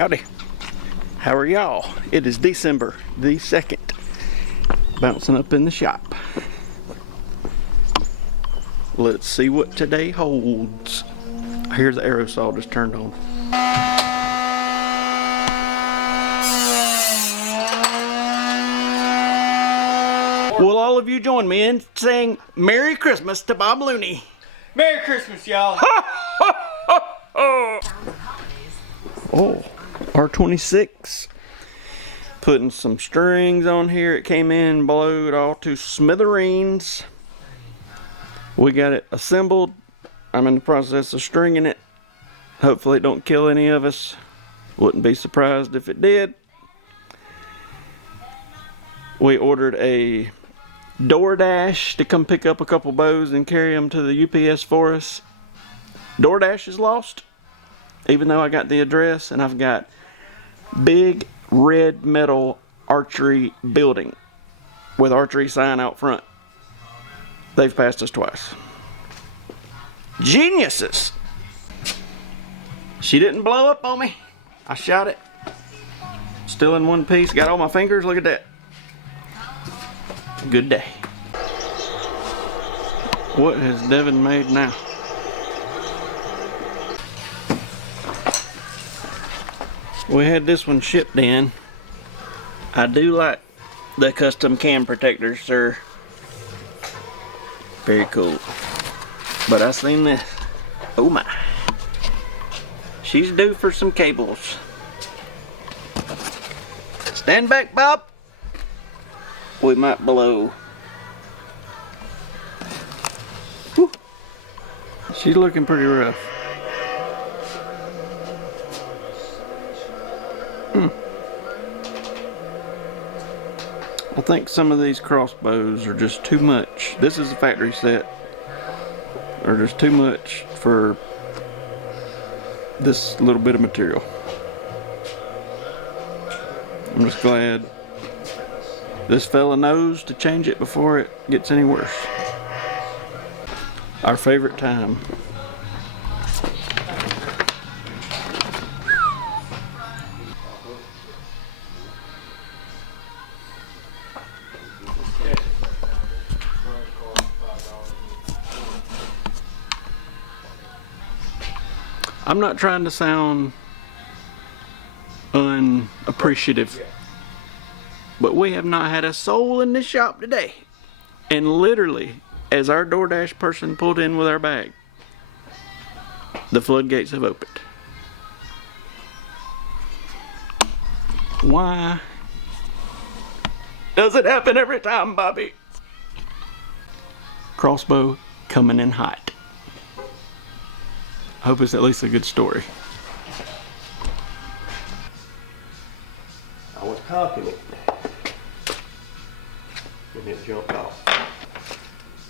Howdy. How are y'all? It is December the 2nd. Bouncing up in the shop. Let's see what today holds. Here's the aerosol just turned on. Will all of you join me in saying Merry Christmas to Bob Looney? Merry Christmas, y'all. Oh, R26. Putting some strings on here. It came in, blew it all to smithereens. We got it assembled. I'm in the process of stringing it. Hopefully it don't kill any of us. Wouldn't be surprised if it did. We ordered a DoorDash to come pick up a couple bows and carry them to the UPS for us. DoorDash is lost, even though I got the address, and I've got big red metal archery building with archery sign out front. They've passed us twice. Geniuses! She didn't blow up on me. I shot it. Still in one piece. Got all my fingers. Look at that. Good day. What has Devin made now? We had this one shipped in. I do like the custom cam protectors, sir. Very cool. But I seen this. Oh my. She's due for some cables. Stand back, Bob. We might blow. Whew. She's looking pretty rough. I think some of these crossbows are just too much. This is a factory set. Are just too much for this little bit of material. I'm just glad this fella knows to change it before it gets any worse. Our favorite time. I'm not trying to sound unappreciative, but we have not had a soul in this shop today. And literally, as our DoorDash person pulled in with our bag, the floodgates have opened. Why does it happen every time, Bobby? Crossbow coming in hot. I hope it's at least a good story. I was cocking it, and it jumped off,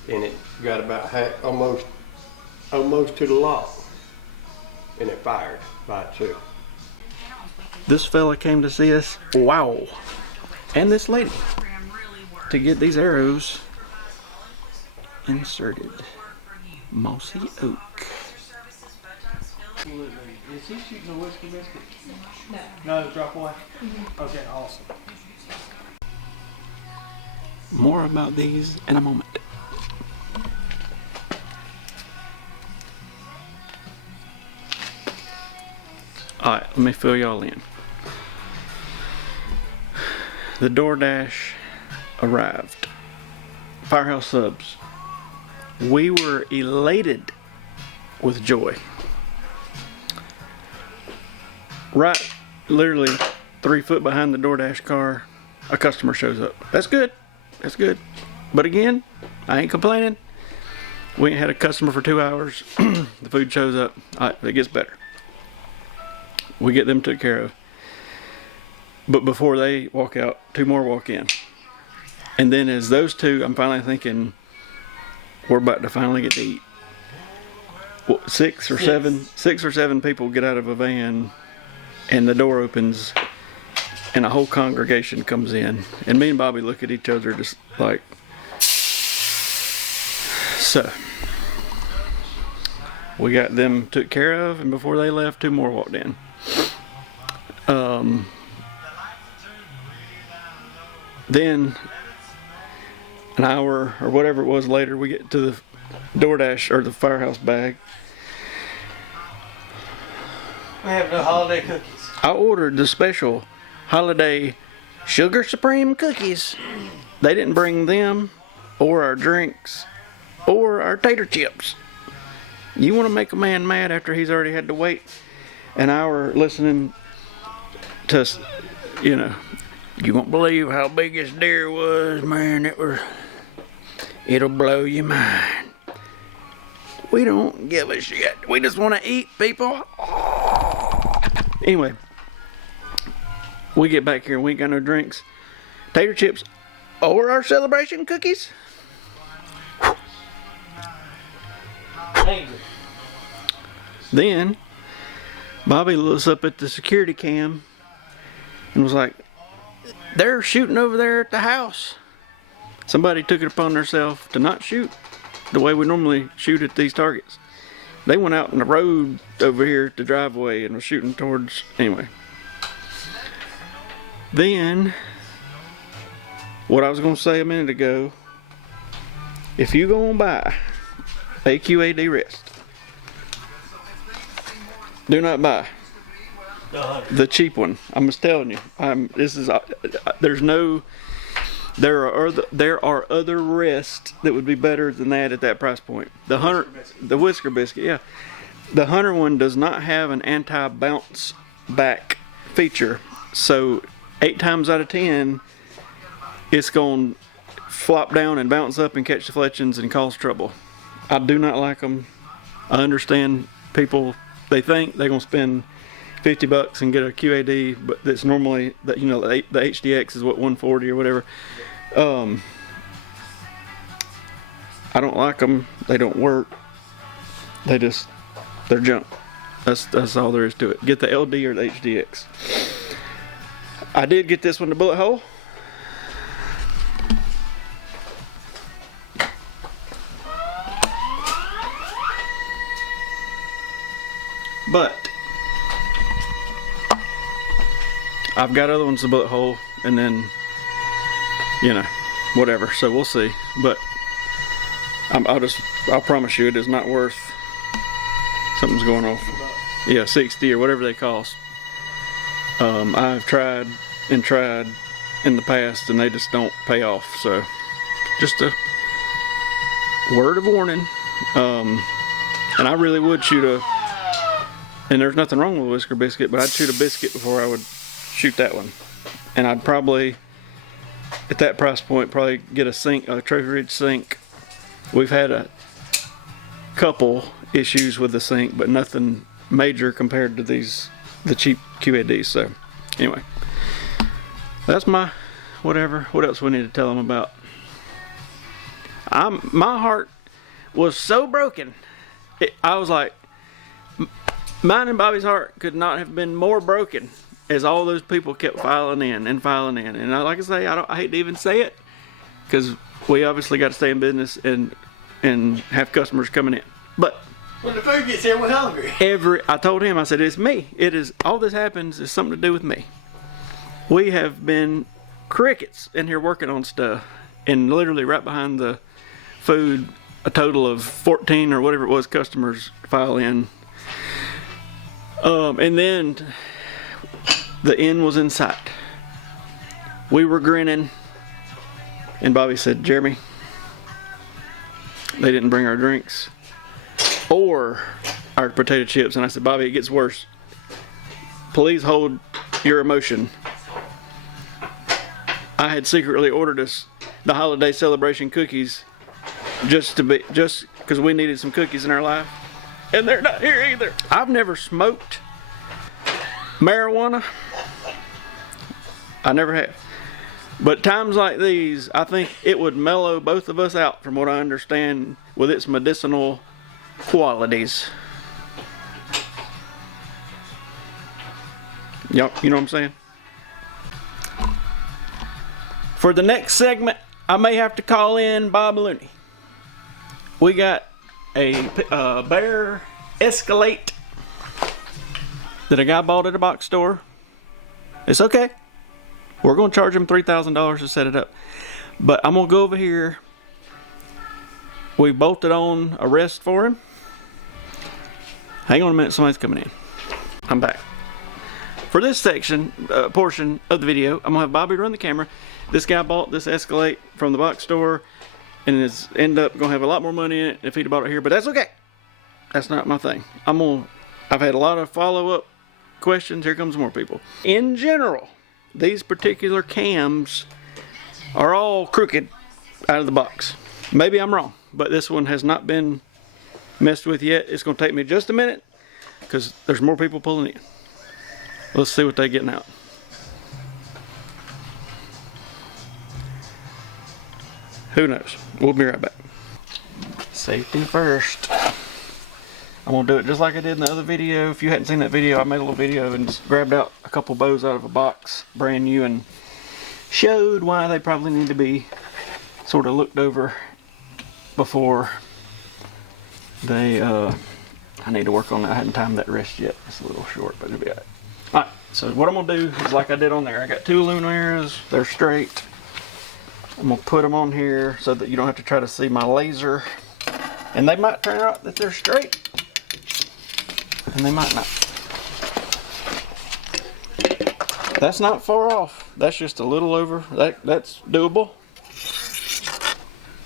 and it got about almost to the lock, and it fired by itself. This fella came to see us, wow, and this lady, to get these arrows inserted. Mossy oak. Is he shooting a whiskey biscuit? No. No, drop away? Mm-hmm. Okay, awesome. More about these in a moment. Alright, let me fill y'all in. The DoorDash arrived. Firehouse Subs. We were elated with joy. Right, literally 3 foot behind the DoorDash car, a customer shows up. That's good. That's good. But again, I ain't complaining. We ain't had a customer for 2 hours. The food shows up. All right, it gets better. We get them took care of. But before they walk out, 2 more walk in. And then as those 2, I'm finally thinking, we're about to finally get to eat. Well, 6 or 7 people get out of a van, and the door opens, and a whole congregation comes in. And me and Bobby look at each other just like, so. We got them took care of, and before they left, 2 more walked in. Then an hour or whatever it was later, we get to the DoorDash or the Firehouse bag. We have no holiday cookies. I ordered the special holiday Sugar Supreme cookies. They didn't bring them or our drinks or our tater chips. You want to make a man mad after he's already had to wait an hour listening to, you know, you won't believe how big this deer was, man. It'll blow your mind. We don't give a shit. We just want to eat, people. Anyway, we get back here and we ain't got no drinks, tater chips, or our celebration cookies. Angry. Then Bobby looks up at the security cam and was like, they're shooting over there at the house. Somebody took it upon themselves to not shoot the way we normally shoot at these targets. They went out in the road over here at the driveway and was shooting towards, anyway. Then, what I was going to say a minute ago, if you go and buy a QAD wrist, do not buy the cheap one. I'm just telling you. There are other wrists that would be better than that at that price point. The Whisker Biscuit, yeah. The Hunter one does not have an anti-bounce back feature, so 8 times out of 10, it's going to flop down and bounce up and catch the fletchings and cause trouble. I do not like them. I understand people, they think they're going to spend $50 and get a QAD, but that's normally, the HDX is what, 140 or whatever. I don't like them. They don't work. They're junk. That's all there is to it. Get the LD or the HDX. I did get this one, the bullet hole. But I've got other ones, the bullet hole, and then, whatever. So we'll see. But I'll promise you, it is not worth. Something's going off. Yeah, 60 or whatever they cost. I've tried in the past, and they just don't pay off. So, just a word of warning. And I really would shoot a. And there's nothing wrong with a Whisker Biscuit, but I'd shoot a biscuit before I would shoot that one. And I'd probably, at that price point, probably get a Trophy Ridge sink. We've had a couple issues with the sink, but nothing major compared to the cheap QADs. So, anyway, that's my whatever. What else we need to tell them about? My heart was so broken. I was like, mine and Bobby's heart could not have been more broken as all those people kept filing in. And like I say, I hate to even say it, because we obviously got to stay in business and have customers coming in. But when the food gets here, we're hungry. I told him, I said, it's me. It is, all this happens is something to do with me. We have been crickets in here working on stuff, and literally right behind the food, a total of 14 or whatever it was customers file in. And then the end was in sight. We were grinning, and Bobby said, Jeremy, they didn't bring our drinks or our potato chips. And I said, Bobby, it gets worse. Please hold your emotion. I had secretly ordered us the holiday celebration cookies just because we needed some cookies in our life. And they're not here either. I've never smoked marijuana. I never have. But times like these, I think it would mellow both of us out, from what I understand, with its medicinal qualities. Yep, you know what I'm saying? For the next segment, I may have to call in Bob Looney. We got a Bear Escalate that a guy bought at a box store. It's okay. We're going to charge them $3,000 to set it up. But I'm going to go over here. We bolted on a rest for him. Hang on a minute, somebody's coming in. I'm back. For this section, portion of the video, I'm going to have Bobby run the camera. This guy bought this Escalade from the box store and is end up going to have a lot more money in it if he'd bought it here, but that's okay. That's not my thing. I've had a lot of follow-up questions. Here comes more people. In general, these particular cams are all crooked out of the box. Maybe I'm wrong, but this one has not been messed with yet. It's going to take me just a minute because there's more people pulling in. Let's see what they're getting out. Who knows? We'll be right back. Safety first. I'm going to do it just like I did in the other video. If you hadn't seen that video, I made a little video and just grabbed out a couple bows out of a box, brand new, and showed why they probably need to be sort of looked over before they, I need to work on that. I hadn't timed that wrist yet. It's a little short, but it'll be alright. Alright, so what I'm going to do is like I did on there. I got 2 aluminum arrows. They're straight. I'm going to put them on here so that you don't have to try to see my laser. And they might turn out that they're straight. And they might not. That's not far off. That's just a little over. That's doable.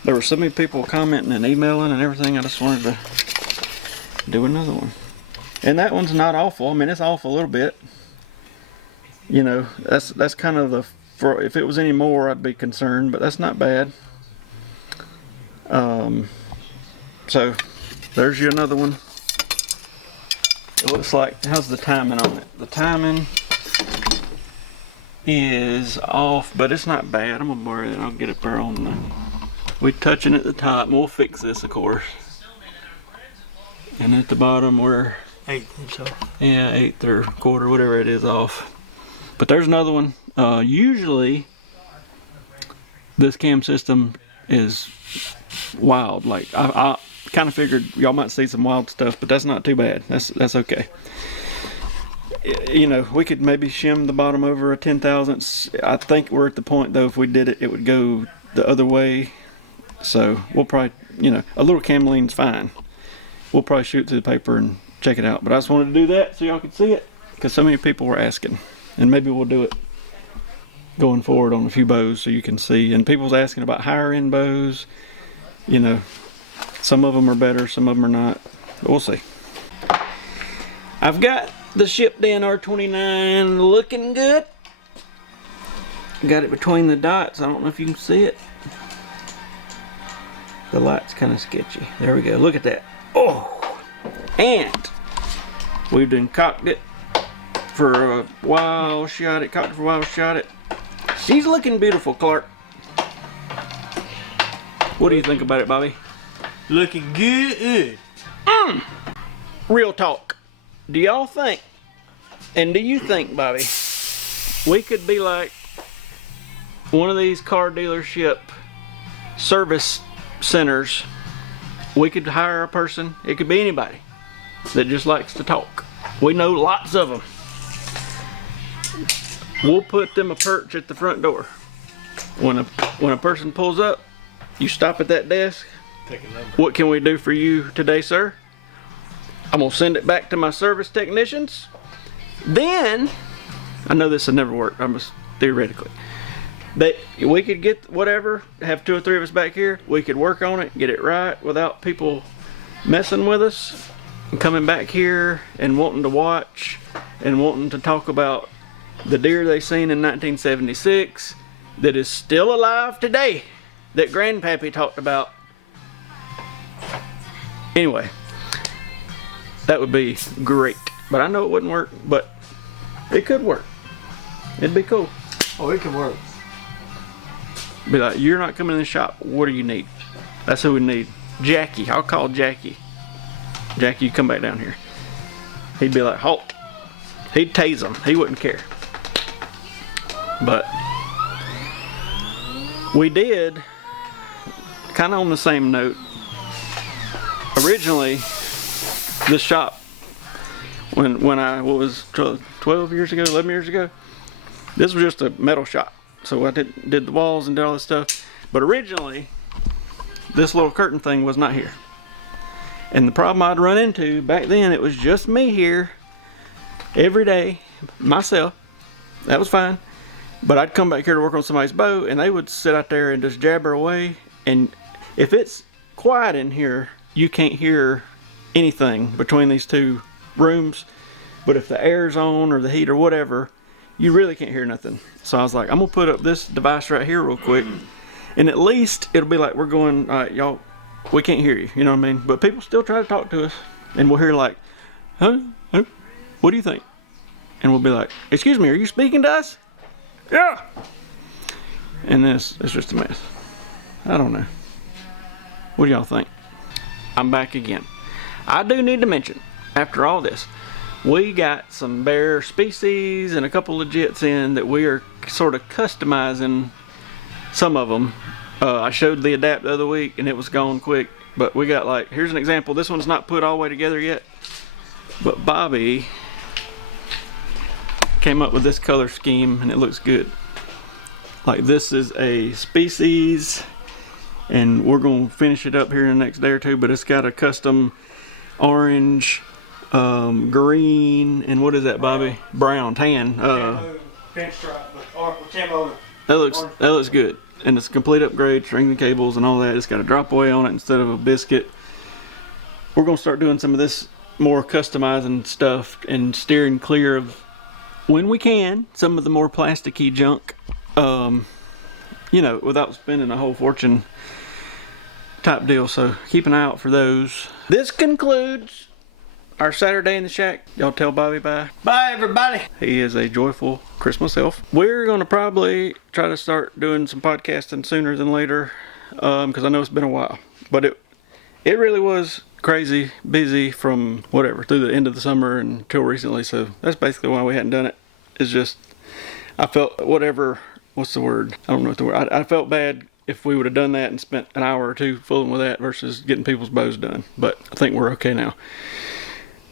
There were so many people commenting and emailing and everything. I just wanted to do another one. And that one's not awful. I mean, it's off a little bit. You know, that's kind of the... if it was any more, I'd be concerned, but that's not bad. So there's you another one. It looks like, how's the timing on it? The timing is off, but it's not bad. I'm gonna borrow it and I'll get it there on the... We're touching at the top, and we'll fix this, of course. And at the bottom, we're 1/8 off. Yeah, 1/8 or 1/4, whatever it is, off. But there's another one. Usually, this cam system is wild. Like I kind of figured y'all might see some wild stuff, but that's not too bad. That's okay. You know, we could maybe shim the bottom over a 10,000ths. I think we're at the point though, if we did it, it would go the other way. So we'll probably, you know, a little cameline's fine. We'll probably shoot through the paper and check it out. But I just wanted to do that so y'all could see it, because so many people were asking, and maybe we'll do it going forward on a few bows so you can see. And people's asking about higher end bows. You know, some of them are better, some of them are not, but we'll see. I've got the shipped in R29 looking good. Got it between the dots. I don't know if you can see it. The light's kind of sketchy. There we go. Look at that. Oh, and we've done cocked it for a while, shot it, cocked it for a while, shot it. She's looking beautiful, Clark. What do you think about it, Bobby? Looking good. Real talk. Do y'all think, and do you think, Bobby, we could be like one of these car dealership service centers? We could hire a person, it could be anybody, that just likes to talk. We know lots of them. We'll put them a perch at the front door. When a person pulls up, you stop at that desk. Take a number. What can we do for you today, sir? I'm gonna send it back to my service technicians. Then, I know this will never work, I'm just theoretically. We could get whatever, have 2 or 3 of us back here. We could work on it, get it right without people messing with us and coming back here and wanting to watch and wanting to talk about the deer they seen in 1976 that is still alive today, that Grandpappy talked about. Anyway, that would be great. But I know it wouldn't work, but it could work. It'd be cool. Oh, it can work. Be like, you're not coming in the shop, what do you need? That's who we need. Jackie, I'll call Jackie. Jackie, you come back down here. He'd be like, halt. He'd tase them, he wouldn't care. But we did, kind of on the same note, originally this shop, when I was 12 years ago, 11 years ago, This was just a metal shop. So I did the walls and did all this stuff. But originally, this little curtain thing was not here. And the problem I'd run into back then, it was just me here every day, myself. That was fine. But I'd come back here to work on somebody's boat, and they would sit out there and just jabber away. And if it's quiet in here, you can't hear anything between these two rooms. But if the air's on or the heat or whatever, you really can't hear nothing. So I was like, I'm gonna put up this device right here real quick, and at least it'll be like we're going, all right, y'all, we can't hear you, you know what I mean? But people still try to talk to us, and we'll hear like, huh? What do you think? And we'll be like, excuse me, are you speaking to us? Yeah. And it's just a mess. I don't know. What do y'all think? I'm back again. I do need to mention, after all this, we got some bear species and a couple of jets in that we are sort of customizing some of them. I showed the adapt the other week and it was gone quick, but we got like, here's an example. This one's not put all the way together yet, but Bobby came up with this color scheme and it looks good. Like this is a species and we're gonna finish it up here in the next day or two, but it's got a custom orange, green, and what is that, Bobby? Brown, tan. Pinstripe, or camo. That looks good, and it's a complete upgrade, string the cables and all that. It's got a drop away on it instead of a biscuit. We're gonna start doing some of this more customizing stuff and steering clear of, when we can, some of the more plasticky junk. You know, without spending a whole fortune type deal. So keep an eye out for those. This concludes our Saturday in the shack. Y'all tell Bobby bye. Bye, everybody. He is a joyful Christmas elf. We're going to probably try to start doing some podcasting sooner than later, because I know it's been a while. But it really was crazy busy from whatever through the end of the summer until recently. So that's basically why we hadn't done it. It's just I felt whatever. What's the word? I don't know what the word. I felt bad if we would have done that and spent an hour or two fooling with that versus getting people's bows done. But I think we're okay now.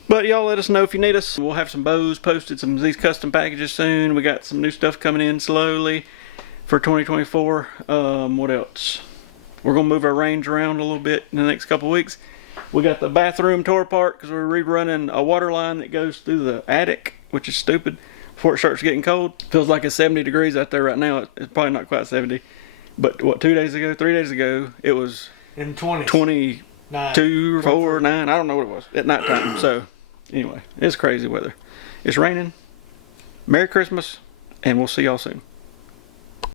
But y'all let us know if you need us. We'll have some bows posted, some of these custom packages soon. We got some new stuff coming in slowly for 2024. What else? We're going to move our range around a little bit in the next couple of weeks. We got the bathroom tore apart because we're rerunning a water line that goes through the attic, which is stupid, before it starts getting cold. Feels like it's 70 degrees out there right now. It's probably not quite 70. But what, 3 days ago, it was in 20. 22 or 4 or 9. I don't know what it was at nighttime. So anyway, it's crazy weather. It's raining. Merry Christmas, and we'll see y'all soon.